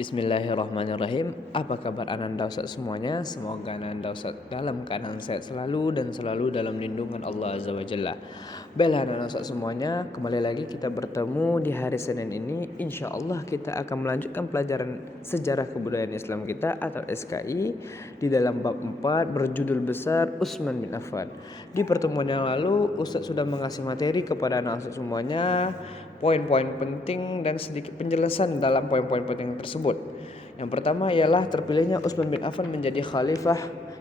Bismillahirrahmanirrahim. Apa kabar Ananda Ustaz semuanya? Semoga Ananda Ustaz dalam keadaan sehat selalu dan selalu dalam lindungan Allah Azza wa Jalla. Baiklah Ananda Ustaz semuanya, kembali lagi kita bertemu di hari Senin ini. Insya Allah kita akan melanjutkan pelajaran Sejarah Kebudayaan Islam kita atau SKI di dalam bab 4 berjudul besar Utsman bin Affan. Di pertemuan yang lalu Ustaz sudah mengasih materi kepada anak Ustaz semuanya, poin-poin penting dan sedikit penjelasan dalam poin-poin penting tersebut. Yang pertama ialah terpilihnya Utsman bin Affan menjadi khalifah.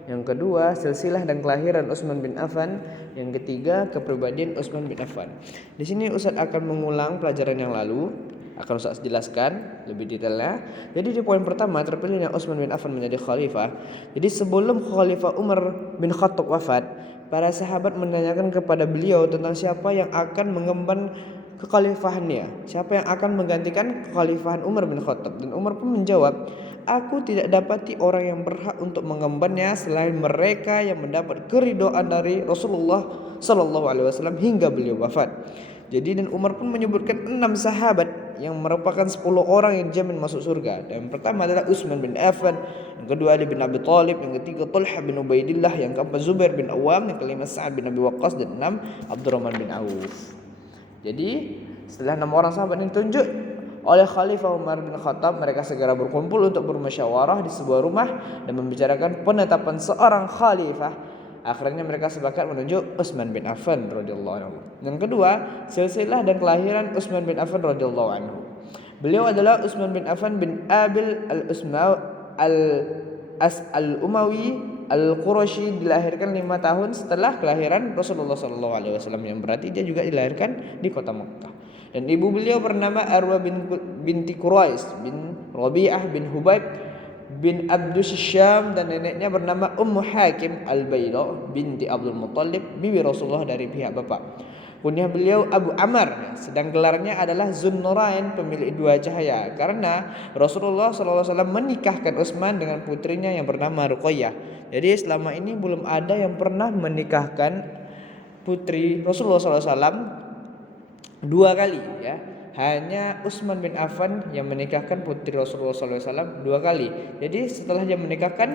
Yang kedua, silsilah dan kelahiran Utsman bin Affan. Yang ketiga, kepribadian Utsman bin Affan. Di sini Ustaz akan mengulang pelajaran yang lalu, akan Ustaz jelaskan lebih detailnya. Jadi di poin pertama, terpilihnya Utsman bin Affan menjadi khalifah. Jadi sebelum Khalifah Umar bin Khattab wafat, para sahabat menanyakan kepada beliau tentang siapa yang akan mengemban kekhalifahannya, siapa yang akan menggantikan kekhalifahan Umar bin Khattab. Dan Umar pun menjawab, aku tidak dapati orang yang berhak untuk mengembannya selain mereka yang mendapat keridhaan dari Rasulullah Sallallahu Alaihi Wasallam hingga beliau wafat. Jadi dan Umar pun menyebutkan 6 sahabat yang merupakan 10 orang yang dijamin masuk surga. Dan yang pertama adalah Utsman bin Affan, yang kedua Ali bin Abi Thalib, yang ketiga Talha bin Ubaidillah, yang keempat Zubair bin Awam, yang kelima Sa'ad bin Abi Waqqas, dan 6 Abdurrahman bin Auf. Jadi setelah 6 orang sahabat ini ditunjuk oleh Khalifah Umar bin Khattab, mereka segera berkumpul untuk bermusyawarah di sebuah rumah dan membicarakan penetapan seorang khalifah. Akhirnya mereka sepakat menunjuk Utsman bin Affan radhiyallahu anhu. Yang kedua, silsilah dan kelahiran Utsman bin Affan radhiyallahu anhu. Beliau adalah Utsman bin Affan bin Abil al-Umawi Al-Qurashi, dilahirkan 5 tahun setelah kelahiran Rasulullah SAW, yang berarti dia juga dilahirkan di kota Makkah. Dan ibu beliau bernama Arwa binti Quraish bin Rabi'ah bin Hubayb bin Abdus Syam, dan neneknya bernama Ummu Hakim Al-Bayda binti Abdul Muttalib, bibi Rasulullah dari pihak bapak. Kunyah beliau Abu Amr, sedang gelarnya adalah Zunnurain, pemilik 2 cahaya, karena Rasulullah SAW menikahkan Utsman dengan putrinya yang bernama Ruqayyah. Jadi selama ini belum ada yang pernah menikahkan putri Rasulullah SAW 2 kali, ya. Hanya Utsman bin Affan yang menikahkan putri Rasulullah SAW 2 kali. Jadi setelah dia menikahkan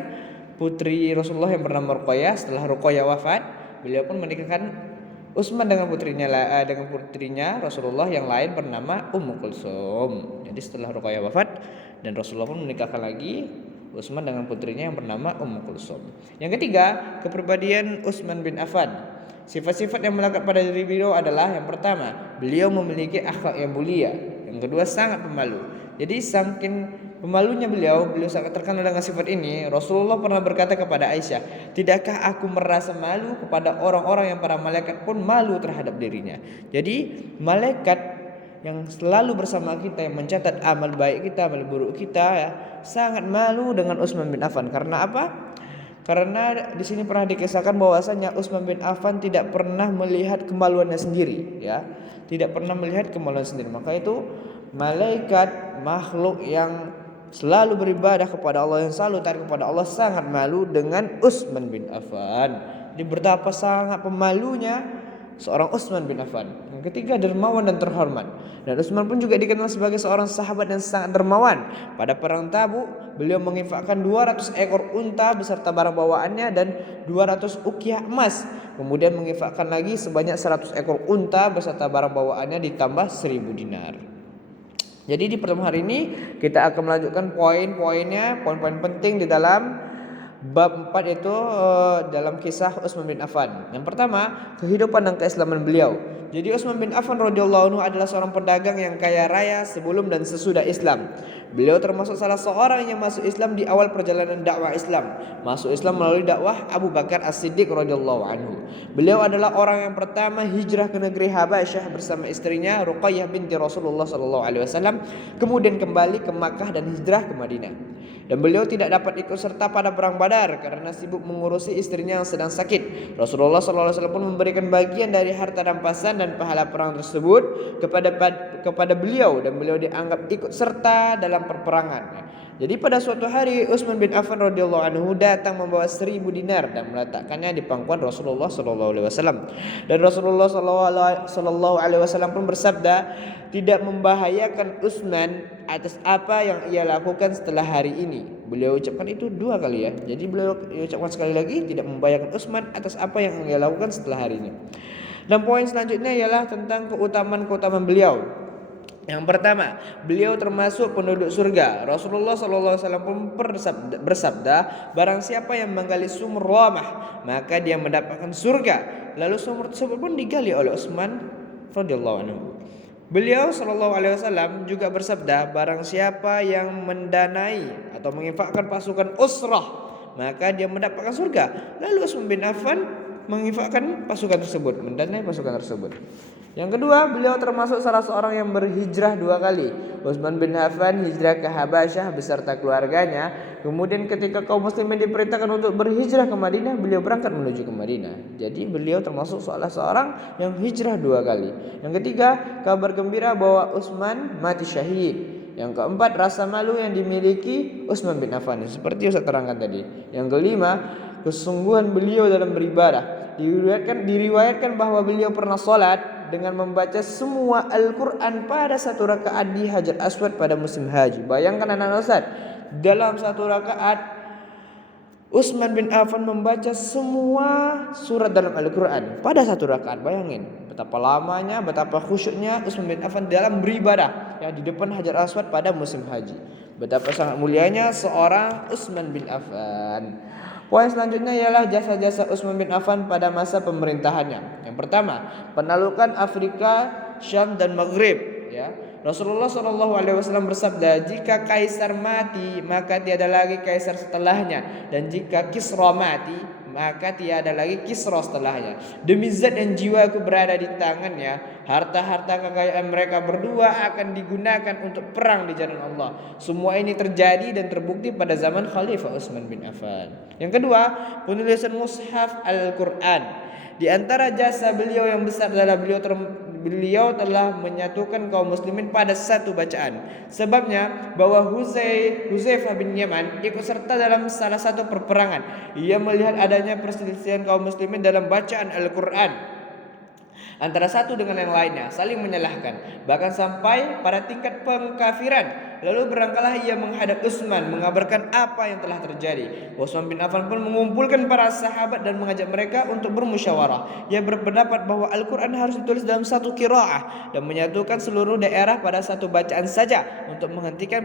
putri Rasulullah yang bernama Ruqayyah, setelah Ruqayyah wafat, beliau pun menikahkan Utsman dengan putrinya Rasulullah yang lain bernama Ummu Kulsum. Jadi setelah Ruqayyah wafat dan Rasulullah pun menikahkan lagi Utsman dengan putrinya yang bernama Ummu Kulsum. Yang ketiga, kepribadian Utsman bin Affan. Sifat-sifat yang melekat pada diri beliau adalah, yang pertama, beliau memiliki akhlak yang mulia. Yang kedua, sangat pemalu. Jadi saking pemalunya beliau sangat terkenal dengan sifat ini. Rasulullah pernah berkata kepada Aisyah, tidakkah aku merasa malu kepada orang-orang yang para malaikat pun malu terhadap dirinya. Jadi malaikat yang selalu bersama kita, yang mencatat amal baik kita, amal buruk kita, ya, sangat malu dengan Utsman bin Affan. Karena apa? Karena di sini pernah dikisahkan bahwasanya Utsman bin Affan tidak pernah melihat kemaluannya sendiri, ya. Tidak pernah melihat kemaluan sendiri. Maka itu malaikat, makhluk yang selalu beribadah kepada Allah, yang selalu taat kepada Allah, sangat malu dengan Utsman bin Affan. Jadi betapa sangat pemalunya seorang Utsman bin Affan. Yang ketiga, dermawan dan terhormat. Dan Utsman pun juga dikenal sebagai seorang sahabat yang sangat dermawan. Pada perang Tabuk, beliau menginfakkan 200 ekor unta beserta barang bawaannya dan 200 ukiah emas. Kemudian menginfakkan lagi sebanyak 100 ekor unta beserta barang bawaannya ditambah 1000 dinar. Jadi di pertemuan hari ini kita akan melanjutkan poin-poinnya, poin-poin penting di dalam bab 4 itu dalam kisah Utsman bin Affan. Yang pertama, kehidupan dan keislaman beliau. Jadi Utsman bin Affan radhiyallahu anhu adalah seorang pedagang yang kaya raya sebelum dan sesudah Islam. Beliau termasuk salah seorang yang masuk Islam di awal perjalanan dakwah Islam. Masuk Islam melalui dakwah Abu Bakar As-Siddiq radhiyallahu anhu. Beliau adalah orang yang pertama hijrah ke negeri Habasyah bersama istrinya Ruqayyah binti Rasulullah sallallahu alaihi wasallam, kemudian kembali ke Makkah dan hijrah ke Madinah. Dan beliau tidak dapat ikut serta pada perang Badar karena sibuk mengurusi istrinya yang sedang sakit. Rasulullah SAW pun memberikan bagian dari harta rampasan dan pahala perang tersebut kepada beliau, dan beliau dianggap ikut serta dalam perperangan. Jadi pada suatu hari Utsman bin Affan radhiyallahu anhu datang membawa 1.000 dinar dan meletakkannya di pangkuan Rasulullah sallallahu alaihi wasallam. Dan Rasulullah sallallahu alaihi wasallam pun bersabda, tidak membahayakan Utsman atas apa yang ia lakukan setelah hari ini. Beliau ucapkan itu 2 kali ya. Jadi beliau ucapkan sekali lagi, tidak membahayakan Utsman atas apa yang ia lakukan setelah hari ini. Dan poin selanjutnya ialah tentang keutamaan beliau. Yang pertama, beliau termasuk penduduk surga. Rasulullah SAW pun bersabda, barang siapa yang menggali sumur ramah, maka dia mendapatkan surga. Lalu sumur tersebut pun digali oleh Utsman radhiyallahu anhu. Beliau SAW juga bersabda, barang siapa yang mendanai atau menginfakkan pasukan usrah, maka dia mendapatkan surga. Lalu Utsman bin Affan menginfakkan pasukan tersebut, mendanai pasukan tersebut. Yang kedua, beliau termasuk salah seorang yang berhijrah 2 kali. Utsman bin Affan hijrah ke Habasyah beserta keluarganya. Kemudian ketika kaum muslimin diperintahkan untuk berhijrah ke Madinah, beliau berangkat menuju ke Madinah. Jadi beliau termasuk salah seorang yang hijrah 2 kali. Yang ketiga, kabar gembira bahwa Utsman mati syahid. Yang keempat, rasa malu yang dimiliki Utsman bin Affan, seperti Ustaz terangkan tadi. Yang kelima, kesungguhan beliau dalam beribadah. Diriwayatkan bahwa beliau pernah salat dengan membaca semua Al-Quran pada 1 rakaat di Hajar Aswad pada musim haji. Bayangkan anak-anak Ustaz, dalam 1 rakaat Utsman bin Affan membaca semua surat dalam Al-Quran pada 1 rakaat. Bayangin betapa lamanya, betapa khusyuknya Utsman bin Affan dalam beribadah ya di depan Hajar Aswad pada musim haji. Betapa sangat mulianya seorang Utsman bin Affan. Poin selanjutnya ialah jasa-jasa Utsman bin Affan pada masa pemerintahannya. Yang pertama, penaklukan Afrika, Syam dan Maghrib ya. Rasulullah SAW bersabda, jika kaisar mati maka tiada lagi kaisar setelahnya, dan jika Kisra mati maka tiada lagi Kisra setelahnya. Demi zat yang jiwaku berada di tangannya, harta-harta kekayaan mereka berdua akan digunakan untuk perang di jalan Allah. Semua ini terjadi dan terbukti pada zaman Khalifah Utsman bin Affan. Yang kedua, penulisan mushaf Al-Quran. Di antara jasa beliau yang besar adalah beliau telah menyatukan kaum muslimin pada satu bacaan. Sebabnya bahwa Huzaifah bin Yaman ikut serta dalam salah satu perperangan. Ia melihat adanya perselisihan kaum muslimin dalam bacaan Al-Quran antara satu dengan yang lainnya, saling menyalahkan, bahkan sampai pada tingkat pengkafiran. Lalu berangkatlah ia menghadap Utsman, mengabarkan apa yang telah terjadi. Utsman bin Affan pun mengumpulkan para sahabat dan mengajak mereka untuk bermusyawarah. Ia berpendapat bahwa Al-Quran harus ditulis dalam satu qiraah dan menyatukan seluruh daerah pada satu bacaan saja untuk menghentikan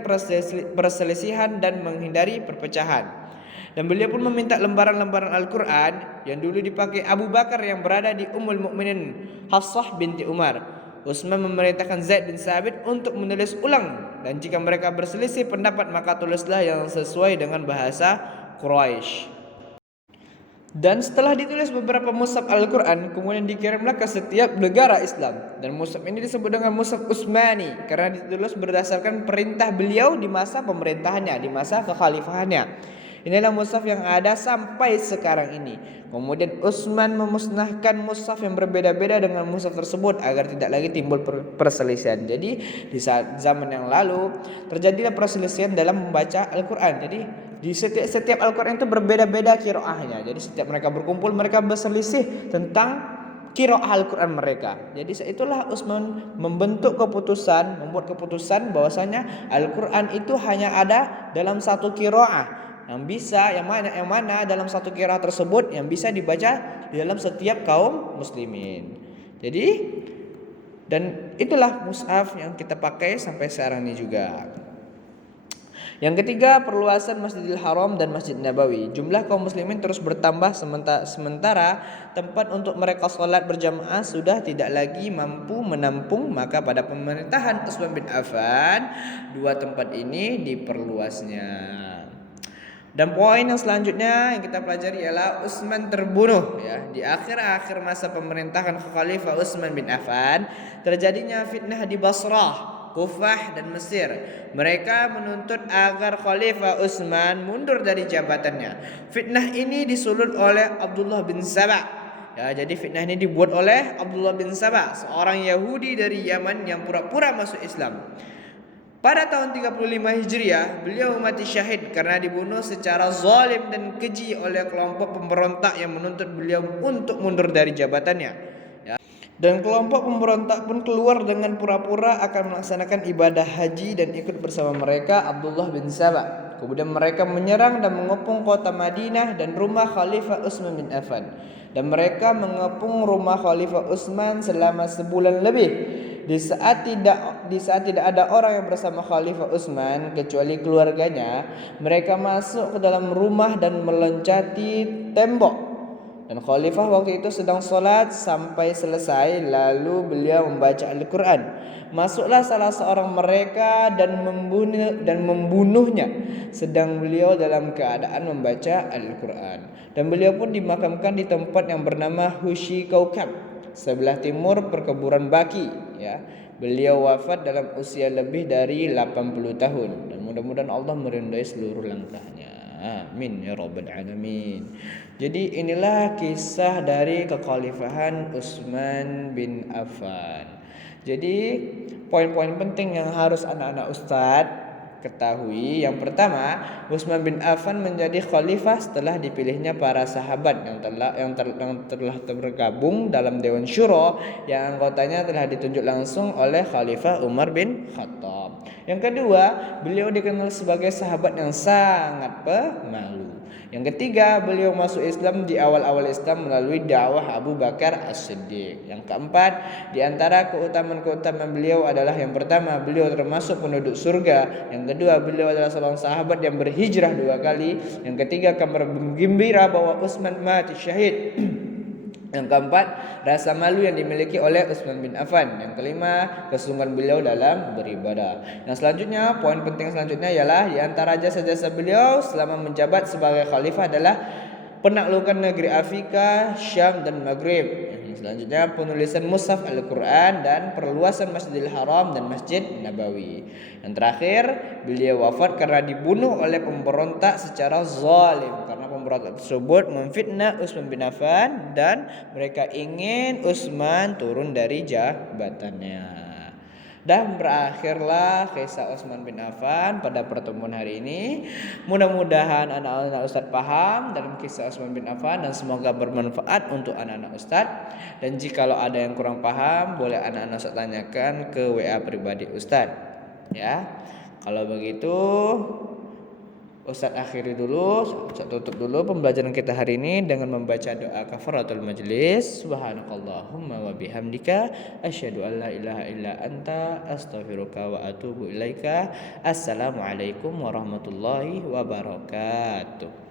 perselisihan dan menghindari perpecahan. Dan beliau pun meminta lembaran-lembaran Al-Quran yang dulu dipakai Abu Bakar yang berada di Ummul Mukminin Hafsah binti Umar. Utsman memerintahkan Zaid bin Sabit untuk menulis ulang, dan jika mereka berselisih pendapat maka tulislah yang sesuai dengan bahasa Quraisy. Dan setelah ditulis beberapa mushaf Al-Quran, kemudian dikirimlah ke setiap negara Islam. Dan mushaf ini disebut dengan mushaf Utsmani karena ditulis berdasarkan perintah beliau di masa pemerintahannya, di masa kekhalifahannya. Inilah mushaf yang ada sampai sekarang ini. Kemudian Utsman memusnahkan mushaf yang berbeda-beda dengan mushaf tersebut agar tidak lagi timbul perselisihan. Jadi di saat zaman yang lalu terjadilah perselisihan dalam membaca Al-Quran. Jadi di setiap Al-Quran itu berbeda-beda qiraahnya. Jadi setiap mereka berkumpul mereka berselisih tentang qiraah Al-Quran mereka. Jadi itulah Utsman membuat keputusan bahwasanya Al-Quran itu hanya ada dalam satu qiraah. Yang mana dalam satu qiraah tersebut yang bisa dibaca di dalam setiap kaum muslimin. Jadi dan itulah mushaf yang kita pakai sampai sekarang ini juga. Yang ketiga, perluasan Masjidil Haram dan Masjid Nabawi. Jumlah kaum muslimin terus bertambah sementara tempat untuk mereka sholat berjamaah sudah tidak lagi mampu menampung. Maka pada pemerintahan Utsman bin Affan 2 tempat ini diperluasnya. Dan poin yang selanjutnya yang kita pelajari ialah Utsman terbunuh ya. Di akhir-akhir masa pemerintahan Khalifah Utsman bin Affan terjadinya fitnah di Basrah, Kufah dan Mesir. Mereka menuntut agar Khalifah Utsman mundur dari jabatannya. Fitnah ini disulut oleh Abdullah bin Saba. Ya, jadi fitnah ini dibuat oleh Abdullah bin Saba, seorang Yahudi dari Yaman yang pura-pura masuk Islam. Pada tahun 35 Hijriah, beliau mati syahid karena dibunuh secara zalim dan keji oleh kelompok pemberontak yang menuntut beliau untuk mundur dari jabatannya. Ya. Dan kelompok pemberontak pun keluar dengan pura-pura akan melaksanakan ibadah haji dan ikut bersama mereka Abdullah bin Sabah. Kemudian mereka menyerang dan mengepung kota Madinah dan rumah Khalifah Utsman bin Affan. Dan mereka mengepung rumah Khalifah Utsman selama sebulan lebih. Di saat tidak ada orang yang bersama Khalifah Utsman kecuali keluarganya, mereka masuk ke dalam rumah dan meloncati tembok. Dan Khalifah waktu itu sedang sholat sampai selesai, lalu beliau membaca Al-Quran. Masuklah salah seorang mereka dan membunuhnya, sedang beliau dalam keadaan membaca Al-Quran. Dan beliau pun dimakamkan di tempat yang bernama Hushi Kaukab, sebelah timur perkebunan Baki. Ya, beliau wafat dalam usia lebih dari 80 tahun. Dan mudah-mudahan Allah merindai seluruh langkahnya. Amin ya rabbal alamin. Jadi inilah kisah dari kekhalifahan Utsman bin Affan. Jadi poin-poin penting yang harus anak-anak ustadz ketahui, yang pertama, Utsman bin Affan menjadi khalifah setelah dipilihnya para sahabat yang telah tergabung dalam Dewan Syuro yang anggotanya telah ditunjuk langsung oleh Khalifah Umar bin Khattab. Yang kedua, beliau dikenal sebagai sahabat yang sangat pemalu. Yang ketiga, beliau masuk Islam di awal-awal Islam melalui dakwah Abu Bakar As-Siddiq. Yang keempat, di antara keutamaan beliau adalah yang pertama, beliau termasuk penduduk surga. Yang kedua, beliau adalah seorang sahabat yang berhijrah 2 kali. Yang ketiga, kabar gembira bahwa Utsman mati syahid. Yang keempat, rasa malu yang dimiliki oleh Utsman bin Affan. Yang kelima, kesungguhan beliau dalam beribadah. Yang selanjutnya, poin penting selanjutnya ialah di antara jasa-jasa beliau selama menjabat sebagai khalifah adalah penaklukan negeri Afrika, Syam dan Maghrib. Yang selanjutnya, penulisan mushaf Al-Quran dan perluasan Masjidil Haram dan Masjid Nabawi. Yang terakhir, beliau wafat karena dibunuh oleh pemberontak secara zalim, karena pemberontak tersebut memfitnah Utsman bin Affan dan mereka ingin Utsman turun dari jabatannya. Dan berakhirlah kisah Utsman bin Affan pada pertemuan hari ini. Mudah-mudahan anak-anak Ustadz paham dalam kisah Utsman bin Affan dan semoga bermanfaat untuk anak-anak Ustadz. Dan jikalau ada yang kurang paham, boleh anak-anak Ustadz tanyakan ke WA pribadi Ustadz. Ya, kalau begitu Ustadz akhiri dulu, Ustadz tutup dulu pembelajaran kita hari ini dengan membaca doa kafaratul majlis. Subhanakallahumma wa bihamdika asyhadu an la ilaha illa anta astaghfiruka wa atubu ilaika. Assalamualaikum warahmatullahi wabarakatuh.